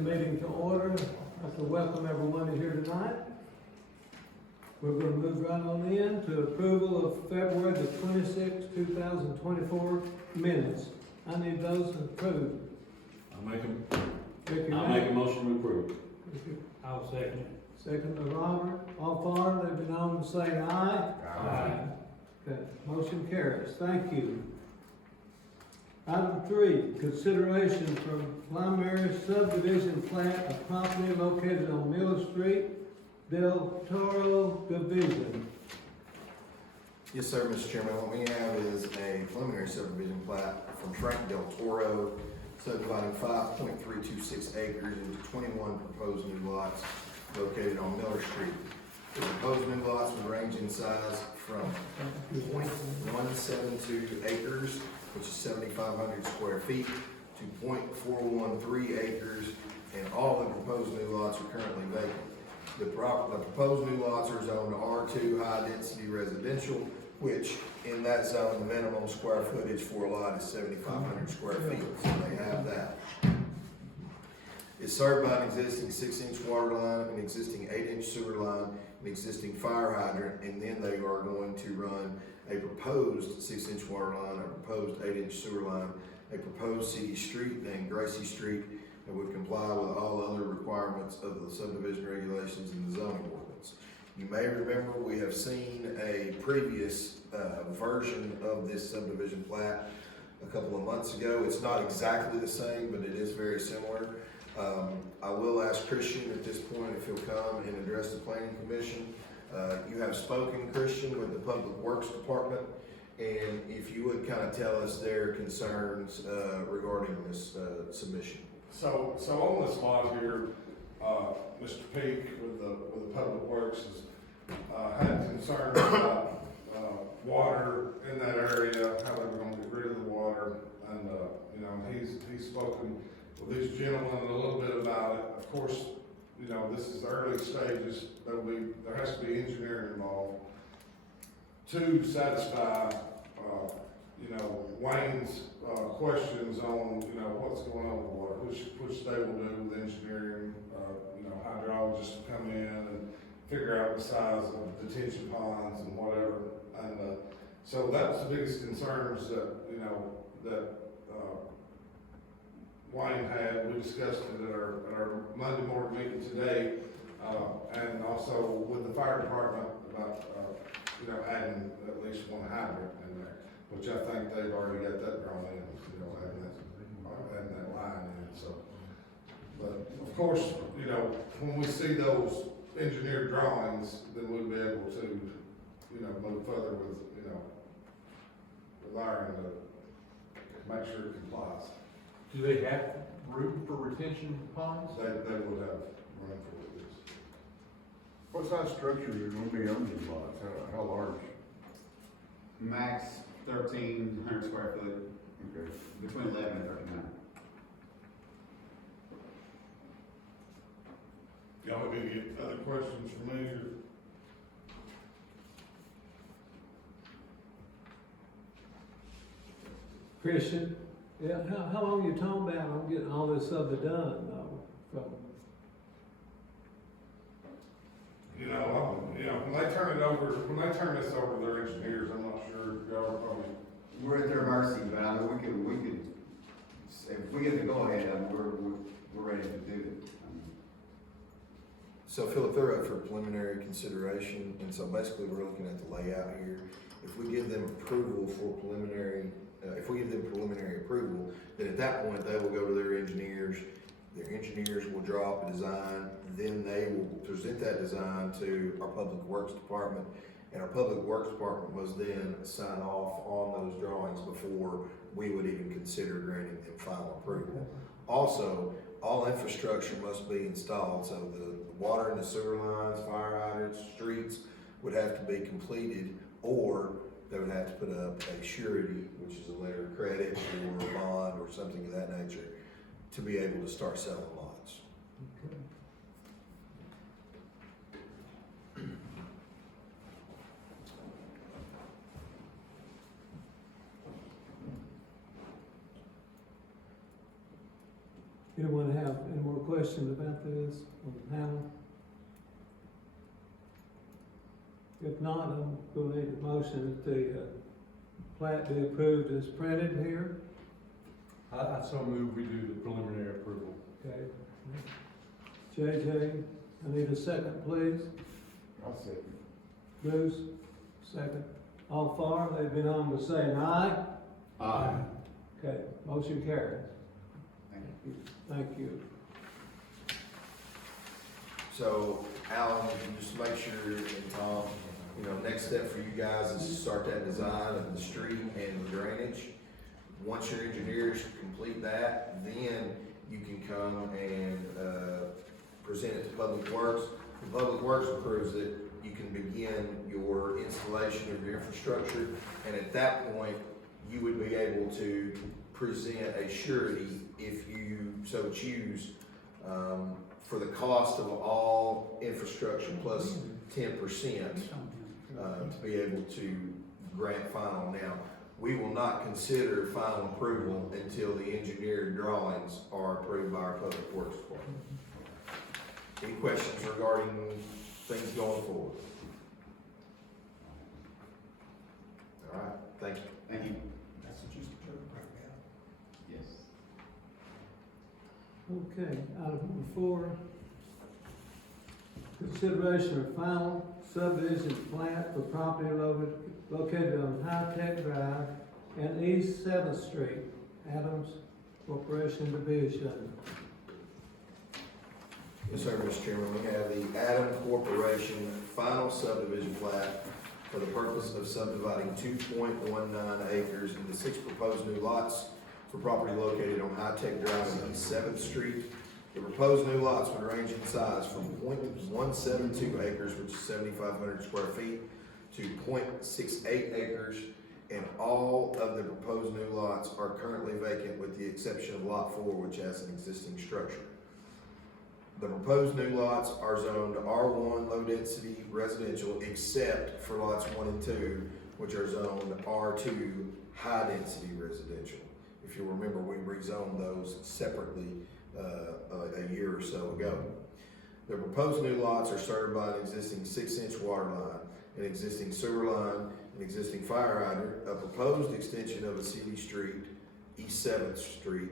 Meeting to order. I'd like to welcome everyone who's here tonight. We're going to move right on in to approval of February the 26th, 2024 minutes. I need those approved. I'll make Ricky, a motion to approve. I'll second it. second by Robert. All for, let me know and say aye. Aye. Okay, motion carries. Thank you. Item 3, consideration from preliminary subdivision plat of property located on Miller Street, Del Toro Division. Yes, sir, Mr. Chairman. What we have is a preliminary subdivision plat from Frank Del Toro, subdividing 5.326 acres into 21 proposed new lots located on Miller Street. The proposed new lots would range in size from 0.172 acres, which is 7,500 square feet, to 0.413 acres, and all the proposed new lots are currently vacant. The proposed new lots are zoned R2 high-density residential, which in that zone, the minimum square footage for a lot is 7,500 square feet, so they have that. It's served by an existing 6-inch water line, an existing 8-inch sewer line, an existing fire hydrant, and then they are going to run a proposed 6-inch water line, a proposed 8-inch sewer line, a proposed city street named Gracie Street, that would comply with all other requirements of the subdivision regulations and the zoning ordinance. You may remember we have seen a previous version of this subdivision plat a couple of months ago. It's not exactly the same, but it is very similar. I will ask Christian at this point if he'll come and address the Planning Commission. You have spoken, Christian, with the Public Works Department, and if you would kind of tell us their concerns regarding this submission. So on this lot here, Mr. Peak with the Public Works has had concerns about water in that area, how they were going to get rid of the water, and you know, he's spoken with these gentlemen a little bit about it. Of course, you know, this is the early stages. There has to be engineering involved to satisfy, you know, Wayne's questions on, you know, what's going on with water, which they will do with engineering. You know, hydrologists will come in and figure out the size of detention ponds and whatever. And so that was the biggest concerns that, you know, that Wayne had. We discussed it at our Monday morning meeting today, and also with the fire department about, you know, adding at least one hydrant in there, which I think they've already got that drawn in, you know, adding that line in. So, but of course, you know, when we see those engineered drawings, then we'll be able to, you know, move further with, you know, with iron to make sure it complies. Do they have room for retention ponds? They would have room for this. What size structure are going to be on these lots? How large? Max 1,300 square foot, Okay. between 11 and 39. Y'all have any other questions for me? Or? Christian, yeah, how long you talking about on getting all this stuff done, though? You know, when they turn this over to their engineers, I'm not sure y'all are probably. We're at their mercy, but I mean, we could, if we get the go-ahead, I mean, we're ready to do it. So Philip, they're up for preliminary consideration, and so basically we're looking at the layout here. If we give them approval for preliminary, if we give them preliminary approval, then at that point they will go to their engineers. Their engineers will draw up a design, then they will present that design to our Public Works Department, and our Public Works Department must then sign off on those drawings before we would even consider granting them final approval. Also, all infrastructure must be installed, so the water and the sewer lines, fire hydrants, streets would have to be completed, or they would have to put up a surety, which is a letter of credit or a bond or something of that nature, to be able to start selling lots. Okay. Anyone have any more questions? questions about this on the panel? If not, I'm gonna need a motion that the plat be approved as printed here. I so move we do the preliminary approval. Okay. JJ, I need a second, please. I'll second. Bruce, second. All for, they've been on to saying aye. Aye. Okay, motion carries. Thank you. Thank you. So, Alan, just make sure, and Tom, next step for you guys is to start that design of the street and the drainage. Once your engineers complete that, then you can come and, present it to Public Works. When Public Works approves it, you can begin your installation of your infrastructure, and at that point, you would be able to present a surety, if you so choose, for the cost of all infrastructure plus 10%, to be able to grant final. Now, we will not consider final approval until the engineered drawings are approved by our Public Works Department. Any questions regarding things going forward? All right, thank you. Thank you. That's what you said. Yes. Okay, item number 4. Consideration of final subdivision plat for property located on High Tech Drive and East 7th Street, Adams Corporation Division. Yes, sir, Mr. Chairman, we have the Adams Corporation final subdivision plat for the purpose of subdividing 2.19 acres into 6 proposed new lots for property located on High Tech Drive and East 7th Street. The proposed new lots would range in size from 0.172 acres, which is 7,500 square feet, to 0.68 acres, and all of the proposed new lots are currently vacant with the exception of Lot 4, which has an existing structure. The proposed new lots are zoned R1 low density residential except for lots 1 and 2, which are zoned R2 high density residential. If you remember, we rezoned those separately a year or so ago. The proposed new lots are served by an existing 6-inch water line, an existing sewer line, an existing fire hydrant, a proposed extension of a city street, East 7th Street,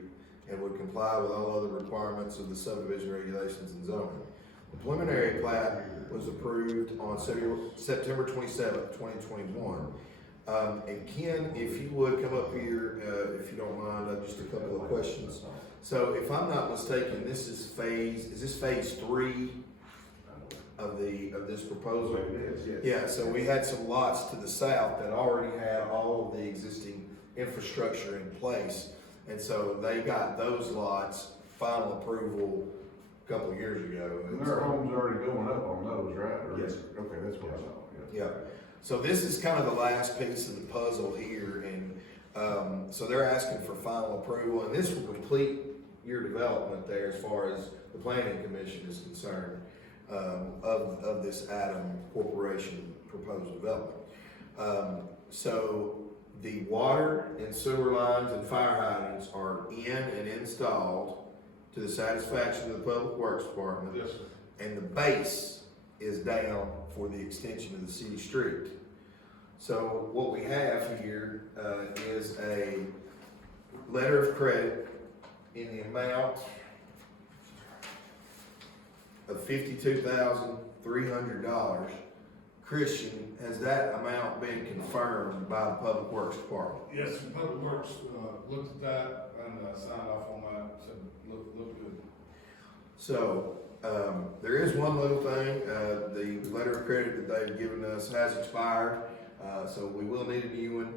and would comply with all other requirements of the subdivision regulations and zoning. The preliminary plat was approved on September 27th, 2021. And Ken, if you would come up here, if you don't mind, just a couple of questions. So if I'm not mistaken, this is phase 3 of this proposal? It is, yes. Yeah, so we had some lots to the south that already had all of the existing infrastructure in place. And so they got those lots final approval a couple of years ago. And their home's already going up on those, right? Or- Yes. Okay, that's what I saw, yeah. Yeah, so this is kind of the last piece of the puzzle here, and so they're asking for final approval, and this will complete your development there as far as the planning commission is concerned, of this Adam Corporation proposed development. So the water and sewer lines and fire hydrants are in and installed to the satisfaction of the Public Works Department. Yes, sir. And the base is down for the extension of the city street. So what we have here is a letter of credit in the amount of $52,300. Christian, has that amount been confirmed by the Public Works Department? Yes, Public Works, looked at that and, signed off on that, said, look good. So, there is one little thing, the letter of credit that they've given us has expired, so we will need a new one.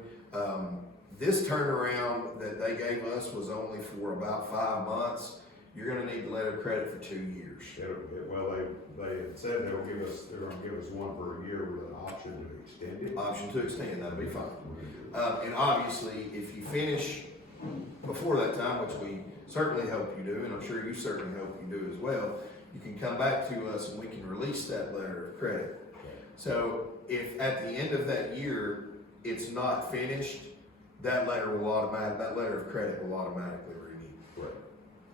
This turnaround that they gave us was only for about 5 months. You're gonna need the letter of credit for 2 years. Well, they had said they're gonna give us one for a year with an option to extend it. Option to extend, that'll be fine. And obviously, if you finish before that time, which we certainly hope you do, and I'm sure you certainly hope you do as well, you can come back to us and we can release that letter of credit. So if at the end of that year, it's not finished, that letter of credit will automatically renew. Right.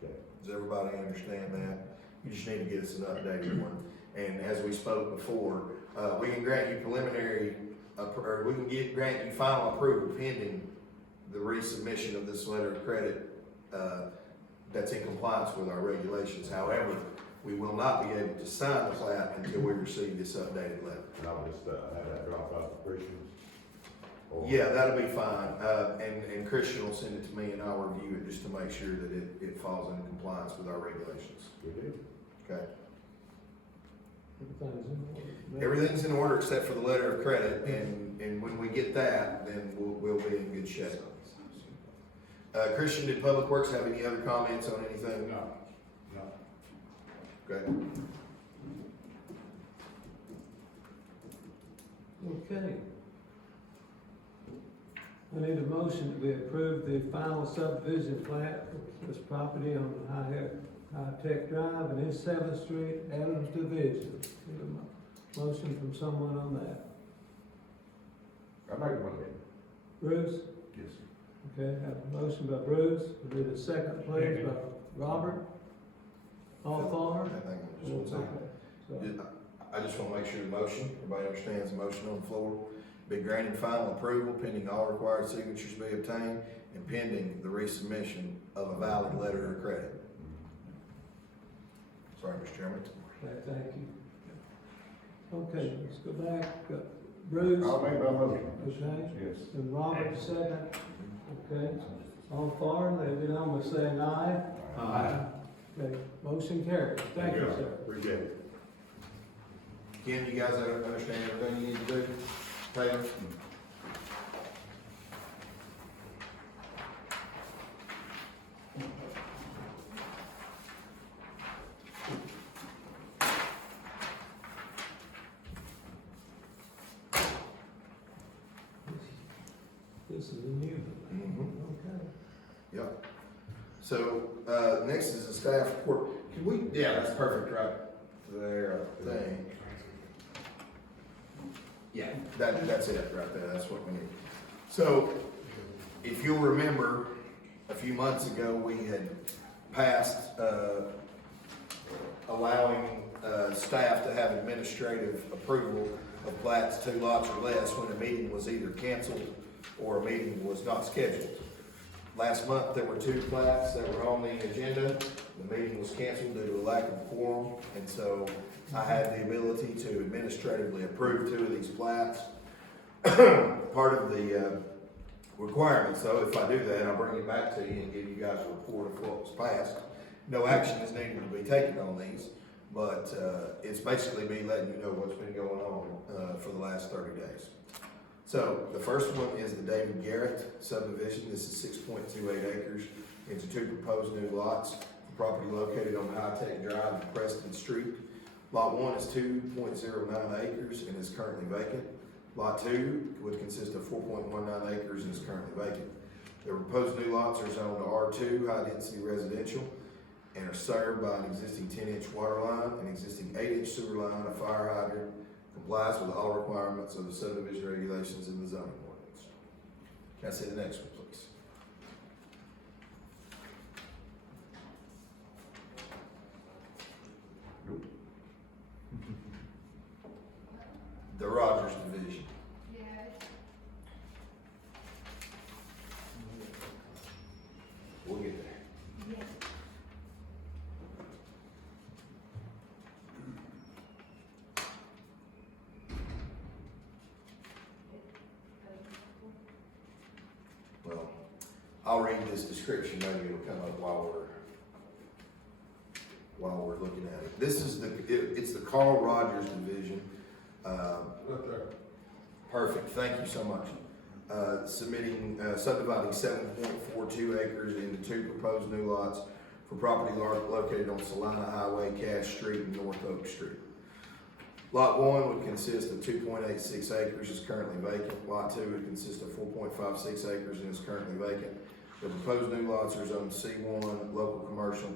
Okay. Does everybody understand that? You just need to get us an updated one. And as we spoke before, we can grant you preliminary, or we can grant you final approval pending the resubmission of this letter of credit, that's in compliance with our regulations. However, we will not be able to sign the plat until we receive this updated letter. And I'll just, have that drop out to Christians. Or- Yeah, that'll be fine, and Christian will send it to me and I'll review it just to make sure that it falls in compliance with our regulations. We do. Okay? Everything's in order. Everything's in order except for the letter of credit, and when we get that, then we'll be in good shape. Christian, did Public Works have any other comments on anything? No, no. Okay. Okay. I need a motion that we approve the final subdivision plat for this property on High-Tech Drive and East 7th Street, Adams Division. Need a motion from someone on that. I make a motion. Bruce? Yes. Okay, have a motion by Bruce, we need a second please by Robert. All for? I think I'm just gonna say. So, I just want to make sure the motion, everybody understands the motion on the floor, be granted final approval pending all required signatures be obtained and pending the resubmission of a valid letter of credit. Sorry, Mr. Chairman. okay, thank you. Okay, let's go back. Bruce? I'll make my motion. Okay, Yes. and Robert second. Okay, all for, let me know by saying aye. Aye. Okay, motion carries. Thank you, sir. Appreciate it. Ken, you guys understand everything you need to do? Taylor? This is a new one. Okay. Yep. So, next is the staff report. Can we, yeah, that's perfect right there, I think. Yeah, that's it right there, that's what we need. So, if you'll remember, a few months ago, we had passed, allowing, staff to have administrative approval of plats 2 lots or less when a meeting was either canceled or a meeting was not scheduled. Last month, there were 2 plats that were on the agenda. The meeting was canceled due to a lack of quorum, and so I had the ability to administratively approve 2 of these plats. Part of the requirements, though, if I do that, I'll bring it back to you and give you guys a report of what was passed. No action is needed to be taken on these, but it's basically me letting you know what's been going on for the last 30 days. So, the first one is the David Garrett subdivision. This is 6.28 acres into 2 proposed new lots. The property located on High-Tech Drive and Preston Street. Lot 1 is 2.09 acres and is currently vacant. Lot 2 would consist of 4.19 acres and is currently vacant. The proposed new lots are zoned to R2, high-density residential, and are served by an existing 10-inch water line, an existing 8-inch sewer line, a fire hydrant, complies with all requirements of the subdivision regulations in the zoning ordinance. Can I see the next one, please? The Rogers division. We'll get there. Well, I'll read this description, maybe it'll come up while we're looking at it. This is it's the Carl Rogers division. Right there. Perfect, thank you so much. Subdividing 7.42 acres into 2 proposed new lots for property located on Salina Highway, Cash Street, and North Oak Street. Lot 1 would consist of 2.86 acres, is currently vacant. Lot 2 would consist of 4.56 acres and is currently vacant. The proposed new lots are zoned C1, local commercial,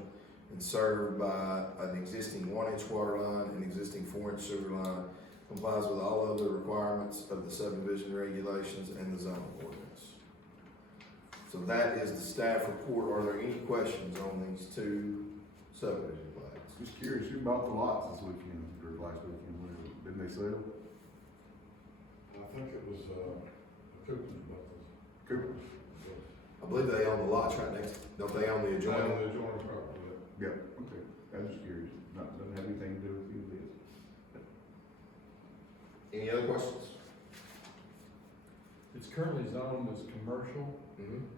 and served by an existing 1-inch water line and existing 4-inch sewer line. Complies with all other requirements of the subdivision regulations and the zoning ordinance. So that is the staff report. Are there any questions on these 2 subdivision plans? Just curious, who bought the lots this weekend, or last weekend, whatever, didn't they sell? I think it was, Cooper's, but Cooper? I believe they own the lots right next, don't they own the it's on adjoining? the adjoining property. Yep, okay, I was just curious, doesn't have anything to do with you, this. Any other questions? It's currently zoned as commercial. Mm-hmm.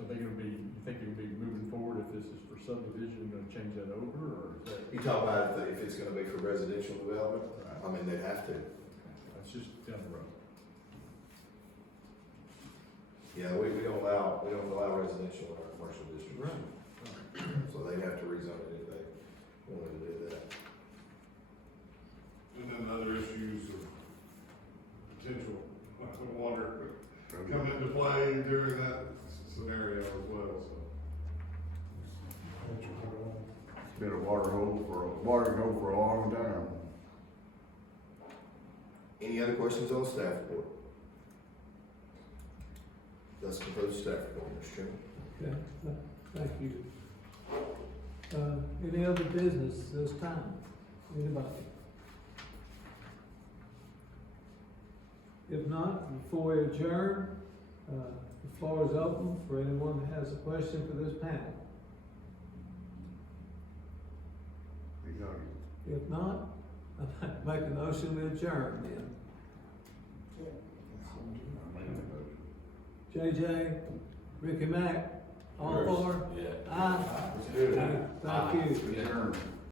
Are they gonna be, you think it'll be moving forward if this is for subdivision, gonna change that over, or is that? You talk about if it's gonna be for residential development, I mean, they'd have to. That's just down the road. Yeah, we don't allow residential in our commercial districts. So they'd have to rezone it if they wanted to do that. And then other issues of potential water come into play during that scenario as well, so. It's been a watering hole for a long time. Any other questions on the staff report? Let's conclude the staff report, Mr. Chairman. Okay, thank you. Any other business this time? Anybody? If not, before we adjourn, the floor is open for anyone that has a question for this panel. If not, I'd make a motion to adjourn then. JJ, Ricky Mack, all for? Yeah. Aye. Let's do it. Thank you. Adjourn.